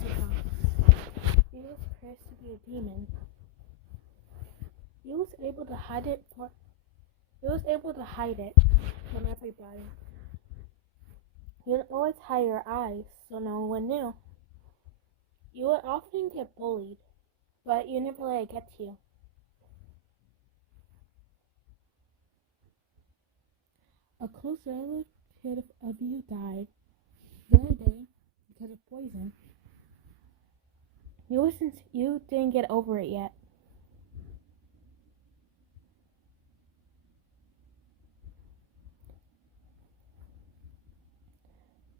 ago. He was cursed to be a demon. He was able to hide it from everybody. You would always hide your eyes so no one knew. You would often get bullied, but you never let it get to you. A close relative of you died the other day because of poison. You didn't get over it yet.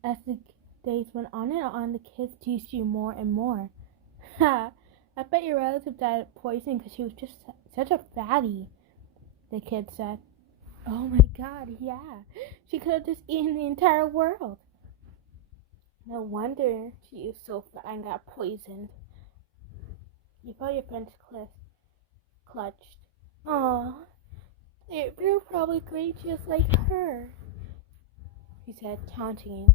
As the days went on, the kids teased you more and more. Ha! I bet your relative died of poison because she was just such a fatty, the kids said. Oh my god, yeah. She could have just eaten the entire world. No wonder she was so fat and got poisoned. You felt your friend's clutched. Aw, you're probably great just like her, he said, taunting you.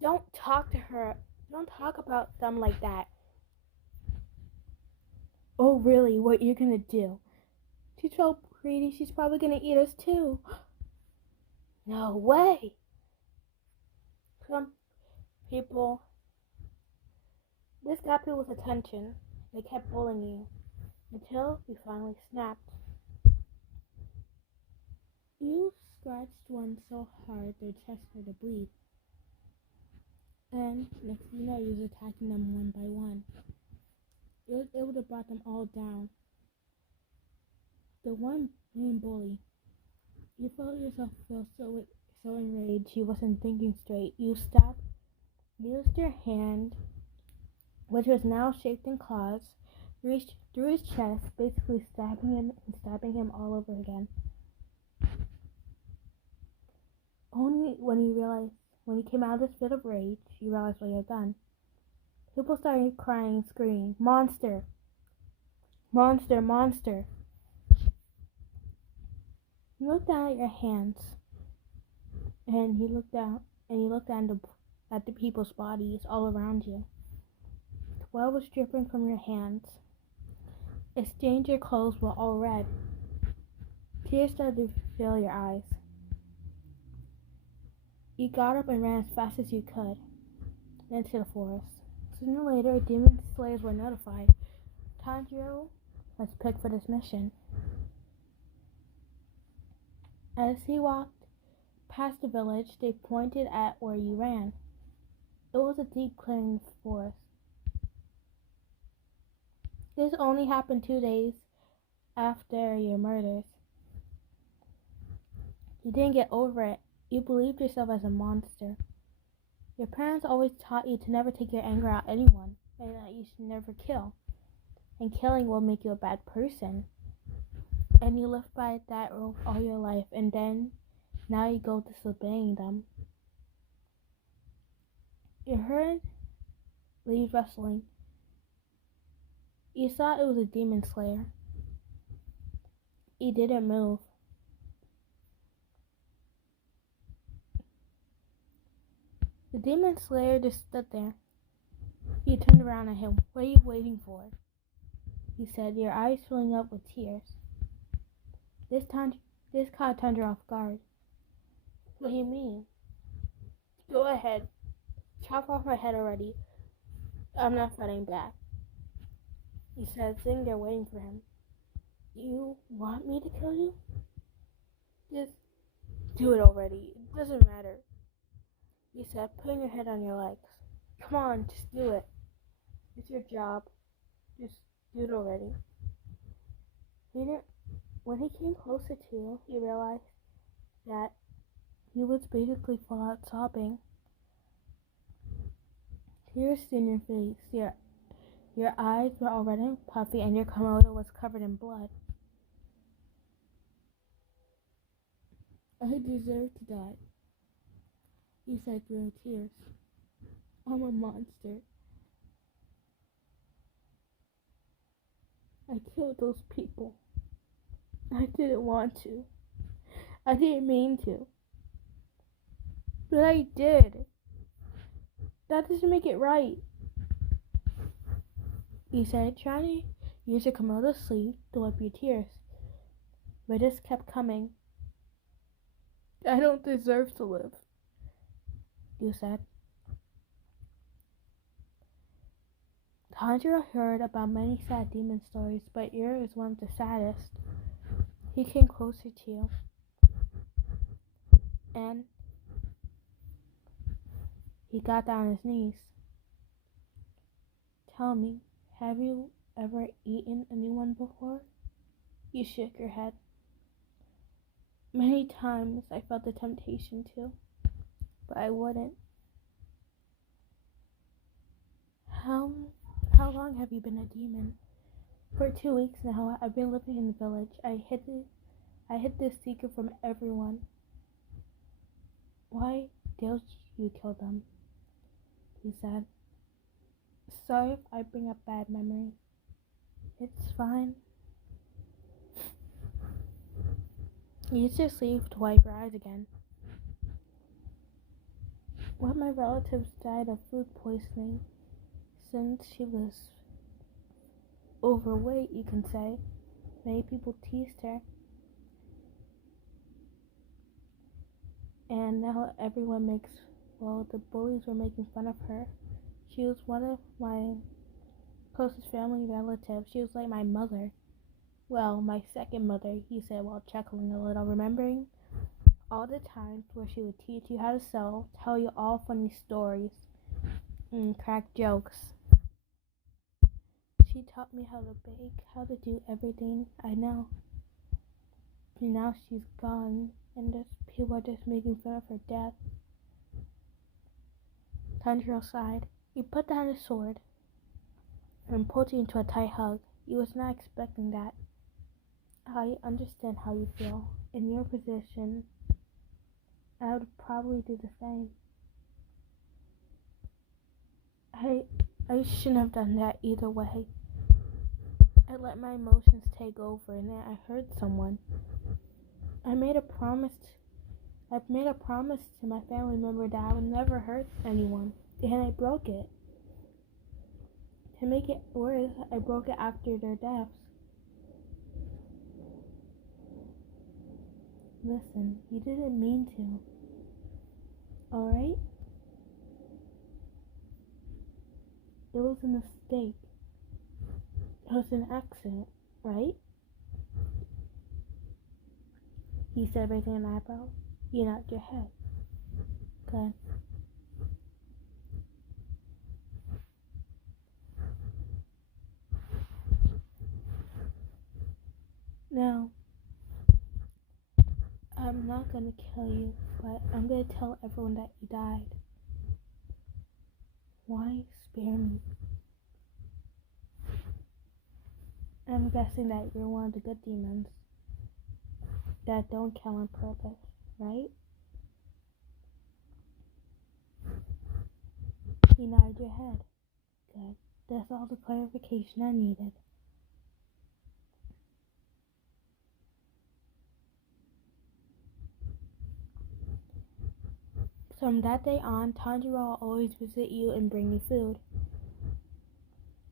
Don't talk to her. Don't talk about them like that. Oh, really? What you're gonna do? She's so pretty, she's probably gonna eat us too. No way! Some people... This got people's attention. They kept bullying you. Until you finally snapped. You scratched one so hard their chest started to bleed. And next thing you know, you was attacking them one by one. You was able to brought them all down. The one main bully. You felt yourself feel so enraged you wasn't thinking straight. You used your hand, which was now shaped in claws, reached through his chest, basically stabbing him all over again. Only when he came out of this fit of rage, you realized what he had done. People started crying and screaming, "Monster! Monster! Monster!" You looked down at your hands, and you looked at the people's bodies all around you. Blood was dripping from your hands. It stained your clothes were all red. Tears started to fill your eyes. You got up and ran as fast as you could into the forest. Sooner or later, demon slayers were notified. Tanjiro was picked for this mission. As he walked past the village, they pointed at where you ran. It was a deep clearing forest. This only happened 2 days after your murders. You didn't get over it. You believed yourself as a monster. Your parents always taught you to never take your anger out on anyone, and that you should never kill. And killing will make you a bad person. And you lived by that rule all your life, and then now you go disobeying them. You heard leaves rustling. You thought it was a demon slayer. He didn't move. The demon slayer just stood there. You turned around at him. "What are you waiting for?" he said, your eyes filling up with tears. This caught Tanjiro off guard. "What do you mean?" "Go ahead. Chop off my head already. I'm not fighting back," he said, sitting there waiting for him. "You want me to kill you? Just do it already. It doesn't matter," he said, putting your head on your legs. "Come on, just do it. It's your job. Just do it already." When he came closer to you, you realized that he was basically full out sobbing. Tears in your face. Your eyes were all red and puffy, and your kimono was covered in blood. "I deserve to die," he said through tears. "I'm a monster. I killed those people. I didn't want to. I didn't mean to. But I did. That doesn't make it right. You said, trying to use your Komodo sleeve to wipe your tears, but it just kept coming. I don't deserve to live, you said. Tanjiro heard about many sad demon stories, but yours is one of the saddest. He came closer to you, and he got down on his knees. Tell me, have you ever eaten anyone before? You shook your head. Many times I felt the temptation to, but I wouldn't. How long have you been a demon? For 2 weeks now, I've been living in the village. I hid this secret from everyone. Why did you kill them? He said. Sorry if I bring up bad memories. It's fine. Use your sleeve to wipe your eyes again. One of my relatives died of food poisoning. Since she was overweight, you can say, many people teased her. And now everyone the bullies were making fun of her. She was one of my closest family relatives. She was like my mother. Well, my second mother, he said while chuckling a little, remembering all the times where she would teach you how to sew, tell you all funny stories, and crack jokes. She taught me how to bake, how to do everything I know. And now she's gone, and people are just making fun of her death. Tanjiro sighed. He put down his sword and pulled you into a tight hug. He was not expecting that. I understand how you feel. In your position, I would probably do the same. I shouldn't have done that either way. I let my emotions take over, and then I hurt someone. I've made a promise to my family member that I would never hurt anyone, and I broke it. To make it worse, I broke it after their deaths. Listen, you didn't mean to. Alright? It was a mistake. It was an accident, right? He said, raising an eyebrow. You nodded your head. Good. Now, I'm not gonna kill you, but I'm gonna tell everyone that you died. Why spare me? I'm guessing that you're one of the good demons that don't kill on purpose, right? You nodded your head. Good. That's all the clarification I needed. From that day on, Tanjiro will always visit you and bring you food.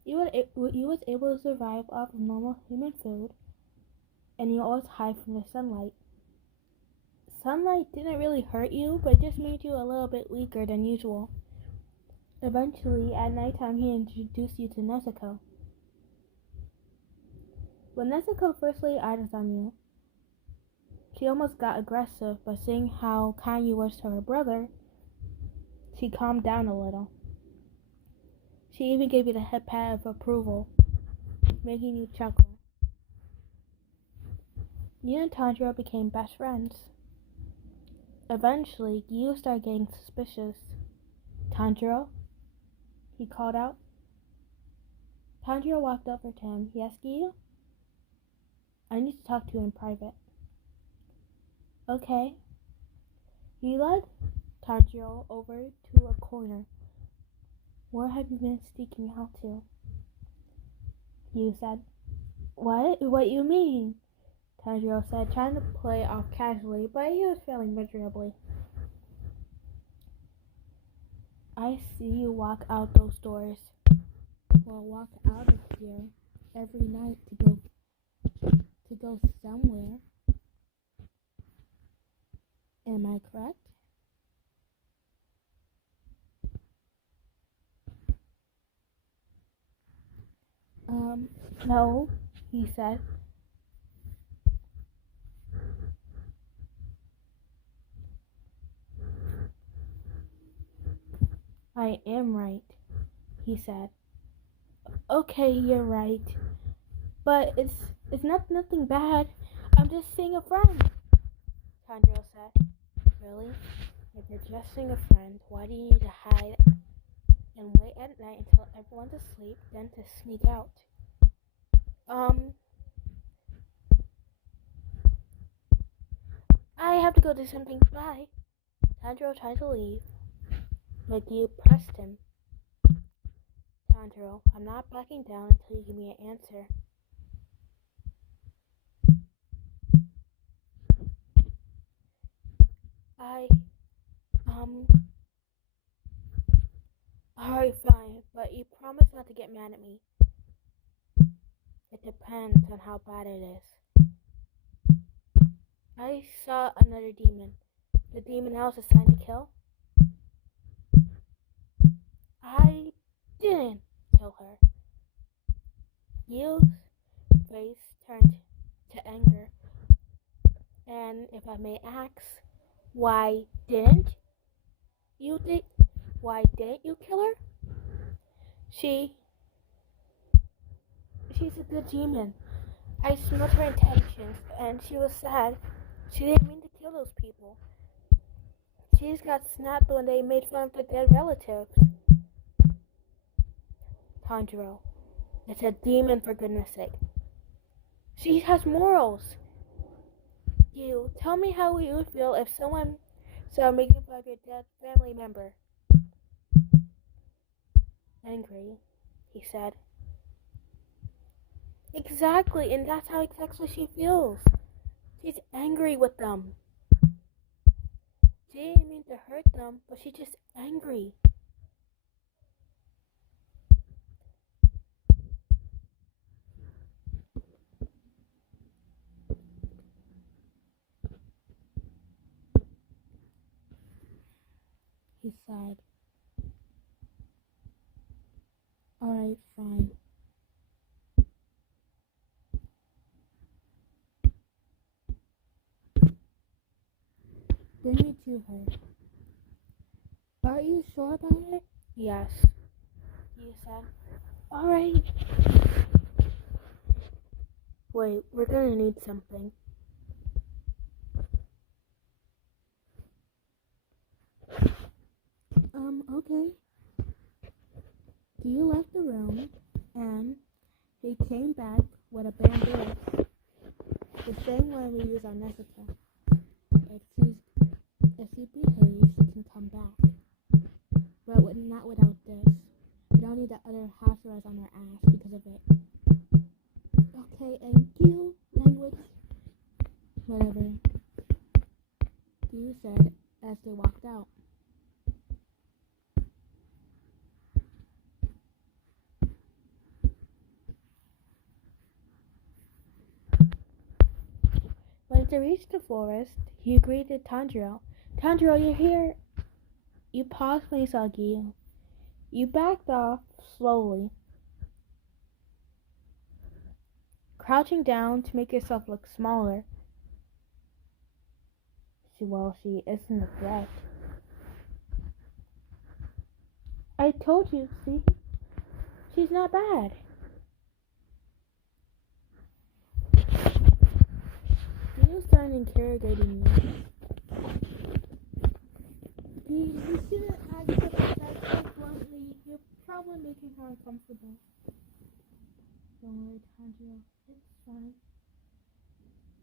You was able to survive off of normal human food, and you always hide from the sunlight. Sunlight didn't really hurt you, but just made you a little bit weaker than usual. Eventually, at nighttime, he introduced you to Nezuko. When Nezuko first laid eyes on you, she almost got aggressive, but seeing how kind you were to her brother, she calmed down a little. She even gave you the head pat of approval, making you chuckle. You and Tanjiro became best friends. Eventually, you started getting suspicious. Tanjiro? He called out. Tanjiro walked over to him. Yeski? I need to talk to you in private. Okay. He led Tanjiro over to a corner. Where have you been sneaking out to? You said. What? What you mean? Tanjiro said, trying to play off casually, but he was failing miserably. I see you walk out those doors. I'll walk out of here every night to go somewhere. Am I correct? No, he said. I am right, he said. Okay, you're right. But it's not nothing bad. I'm just seeing a friend, Tanjiro said. Really? If you're just seeing a friend, why do you need to hide and wait at night until everyone's asleep, then to sneak out? I have to go do something. Bye. Tanjiro tried to leave, but you pressed him. Tanjiro, I'm not backing down until you give me an answer. Alright, fine, but you promise not to get mad at me. It depends on how bad it is. I saw another demon. The demon I was assigned to kill. I didn't kill her. Yu's face turned to anger. And if I may ask, why didn't you kill her? She's a good demon. I smelled her intentions, and she was sad. She didn't mean to kill those people. She just got snapped when they made fun of the dead relatives. Tanjiro, it's a demon, for goodness sake. She has morals. You, tell me how you would feel if someone started making fun of your dead family member. Angry, he said. Exactly, and that's how exactly she feels. She's angry with them. She didn't mean to hurt them, but she's just angry. He sighed. Alright, fine. Bring me to her. Are you sure about it? Yes, you said. Alright. Wait, we're gonna need something. Okay. You left the room, and they came back with a bamboo. The same one we use on Nessica. If she behaves, she can come back. But not without this. We don't need the other house arrest on our ass because of it. Okay, and you, language. Whatever. You said as they walked out. When they reached the forest, he greeted Tanjiro. Tanjiro, you're here. You paused when you saw Gyu. You backed off slowly, crouching down to make yourself look smaller. She isn't a threat. I told you, see? She's not bad. You started interrogating me. You shouldn't accept that so bluntly. You're probably making her uncomfortable. Don't worry, Tanjiro. It's fine.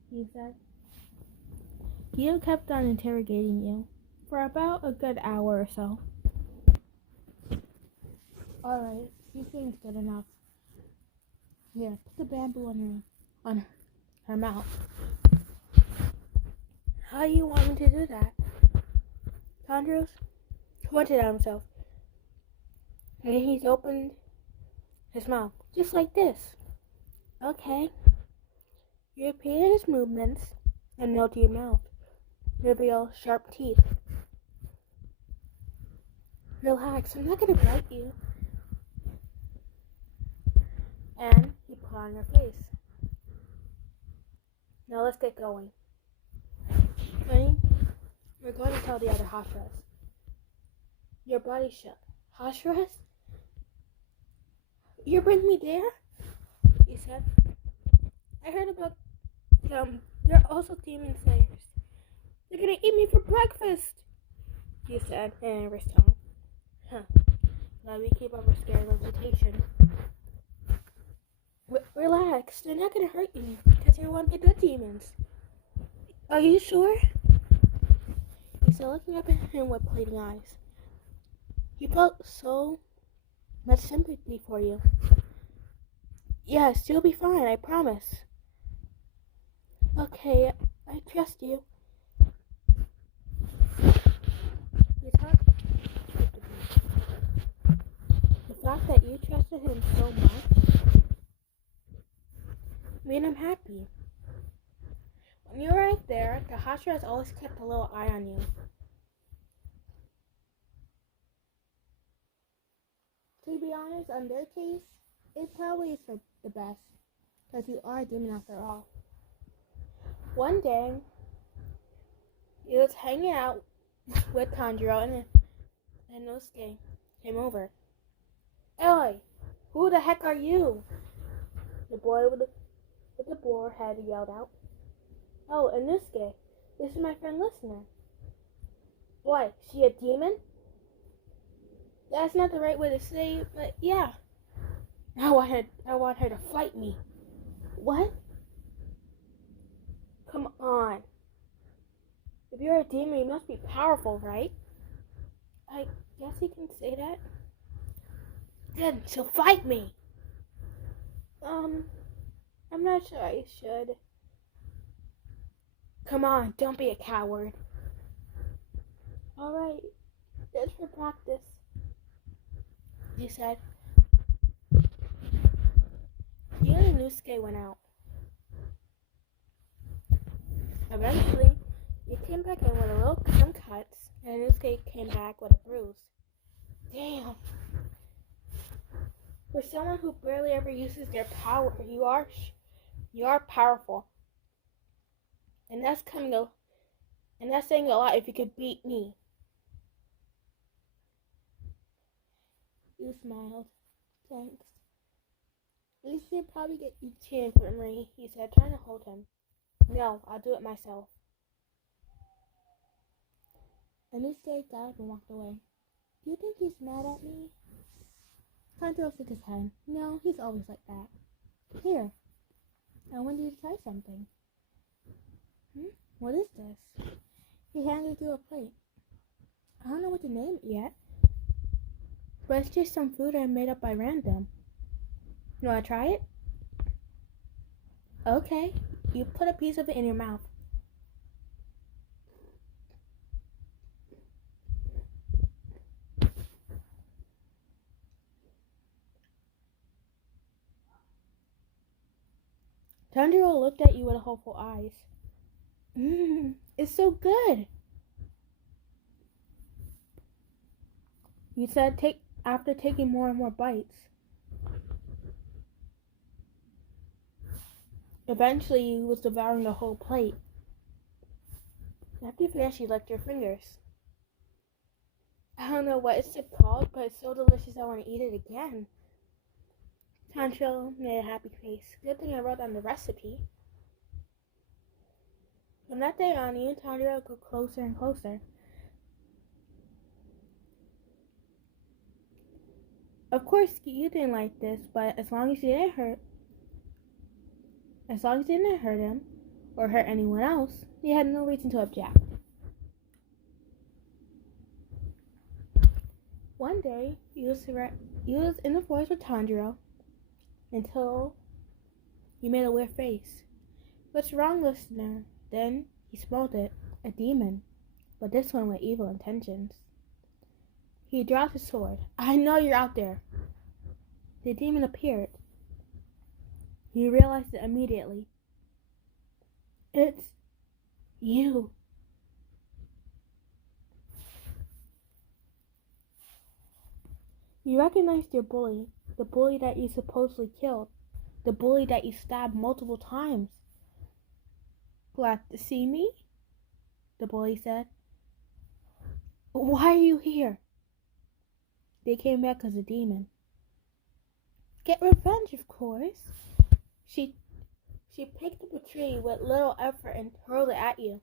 He said. Gyu kept on interrogating you for about a good hour or so. Alright, she seems good enough. Here, put the bamboo on her mouth. How do you want me to do that? Tanjiro's pointed at himself. And he's opened his mouth, just like this. Okay. You repeat his movements and melt your mouth. Reveal sharp teeth. Relax, I'm not gonna bite you. And he put on your face. Now let's get going. Honey, we're going to tell the other Hashras. Your body shook. Hashras? You bring me there? He said. I heard about them. They're also demon slayers. They're gonna eat me for breakfast, he said in a nervous tone. Now we keep up our scary reputation. Relax, they're not gonna hurt you because you're one of the good demons. Are you sure? He said, looking up at him with pleading eyes. He felt so much sympathy for you. Yes, you'll be fine, I promise. Okay, I trust you. The fact that you trusted him so much made him happy. When you arrived there, the Hashra has always kept a little eye on you. To be honest, on their case, it probably is for the best, because you are a demon after all. One day, he was hanging out with Tanjiro and Inosuke came over. Oi, who the heck are you? The boy with the boar head yelled out. Oh, Inosuke, this is my friend Listener. What, she a demon? That's not the right way to say it, but yeah. I want her to fight me. What? Come on. If you're a demon, you must be powerful, right? I guess you can say that. Then she'll fight me. I'm not sure I should. Come on, don't be a coward. Alright, just for practice, he said. He and Inosuke went out. Eventually, he came back in with some cuts, and Inosuke came back with a bruise. Damn. For someone who barely ever uses their power, you are powerful. And that's saying a lot if you could beat me. You smiled. Thanks. You should probably get you to the infirmary, he said, trying to hold him. No, I'll do it myself. Inosuke got up and walked away. Do you think he's mad at me? Tanjiro shook his head. No, he's always like that. Here, I want you to try something. What is this? He handed you a plate. I don't know what to name it yet, but it's just some food I made up by random. You want to try it? Okay. You put a piece of it in your mouth. Tanjiro looked at you with hopeful eyes. It's so good. You said after taking more and more bites. Eventually, he was devouring the whole plate. After you finished, you licked your fingers. I don't know what it's called, but it's so delicious I want to eat it again. Tanjiro made a happy face. Good thing I wrote down the recipe. From that day on, you and Tanjiro grew closer and closer. Of course, you didn't like this, but as long as you didn't hurt him or hurt anyone else, you had no reason to object. One day, you was in the forest with Tanjiro until you made a weird face. What's wrong, Listener? Then he smelled it, a demon, but this one with evil intentions. He dropped his sword. I know you're out there. the demon appeared. He realized it immediately. It's you. You recognized your bully, the bully that you supposedly killed, the bully that you stabbed multiple times. Glad to see me? The bully said. Why are you here? They came back as a demon. Get revenge, of course. She picked up a tree with little effort and hurled it at you.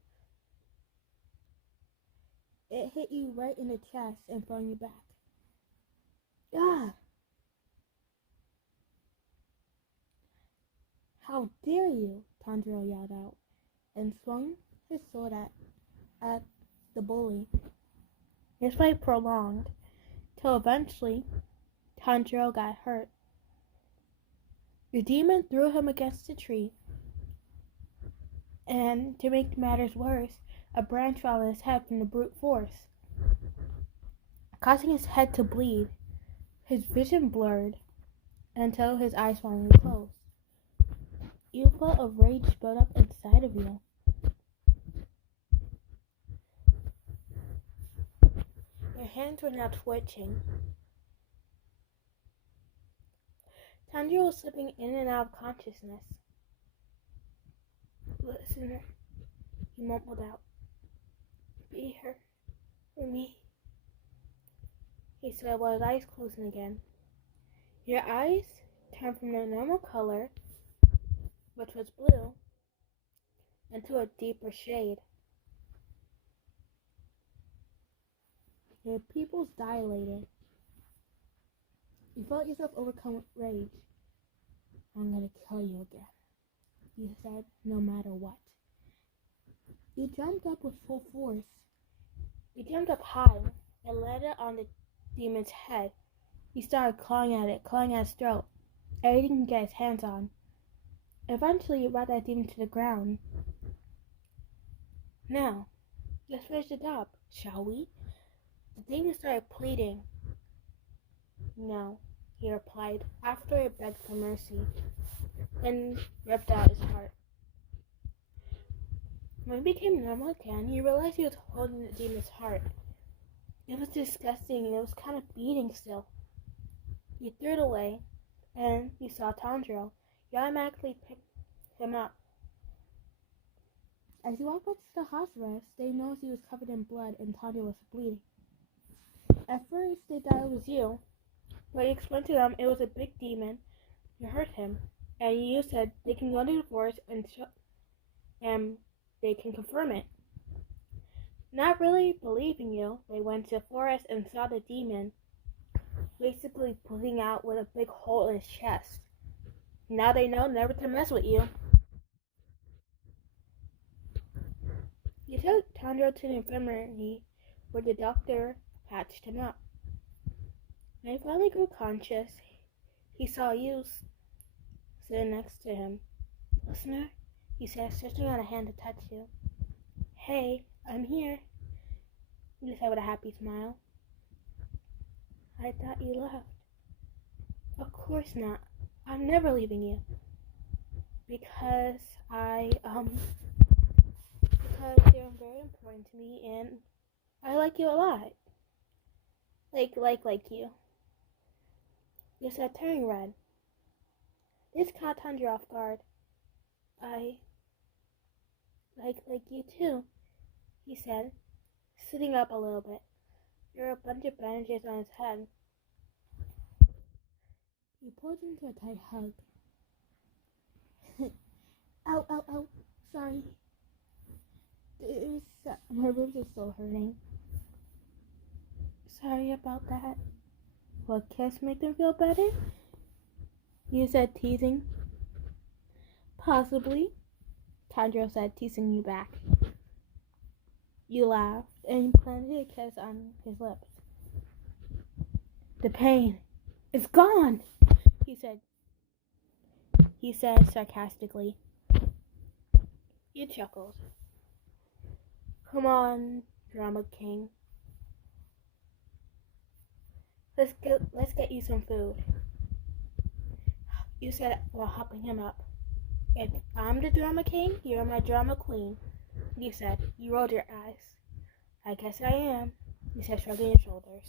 It hit you right in the chest and flung you back. Ah! How dare you? Tanjiro yelled out and swung his sword at the bully. His fight prolonged, till eventually Tanjiro got hurt. The demon threw him against a tree, and to make matters worse, a branch fell on his head from the brute force, causing his head to bleed. His vision blurred until his eyes finally closed. You felt a rage build up inside of you. Your hands were now twitching. Tanjiro was slipping in and out of consciousness. Listener, he mumbled out. Be here for me, he said while his eyes closing again. Your eyes turned from their normal color, which was blue, into a deeper shade. Your pupils dilated. You felt yourself overcome with rage. I'm gonna kill you again, you said, no matter what. You jumped up with full force. You jumped up high and landed on the demon's head. He started clawing at its throat, everything he could get his hands on. Eventually, he brought that demon to the ground. Now, let's finish the job, shall we? The demon started pleading. No, he replied, after he begged for mercy, then ripped out his heart. When he became normal again, he realized he was holding the demon's heart. It was disgusting and it was kind of beating still. He threw it away, and he saw Tanjiro. He automatically picked him up. As he walked back to the house arrest, they noticed he was covered in blood and Tanjiro was bleeding. At first, they thought it was you, but he explained to them it was a big demon who hurt him, and you said they can go to the forest and they can confirm it. Not really believing you, they went to the forest and saw the demon basically bleeding out with a big hole in his chest. Now they know never to mess with you. You took Tanjiro to the infirmary where the doctor patched him up. When he finally grew conscious, he saw you sitting next to him. Listener, he said, stretching out a hand to touch you. Hey, I'm here, you said with a happy smile. I thought you left. Of course not. I'm never leaving you. Because you're very important to me and I like you a lot. Like you. You said, turning red. This caught Tanjiro off guard. I like you too, he said, sitting up a little bit. There were a bunch of bandages on his head. He pulled him into a tight hug. Ow, ow, ow. Sorry. My ribs are still hurting. Sorry about that. Will a kiss make them feel better? You said, teasing. Possibly, Tanjiro said, teasing you back. You laughed and planted a kiss on his lips. The pain is gone, he said sarcastically. You chuckled. Come on, Drama King. Let's get you some food. You said while helping him up. If I'm the drama king, you're my drama queen. You said. You rolled your eyes. I guess I am, you said, shrugging your shoulders.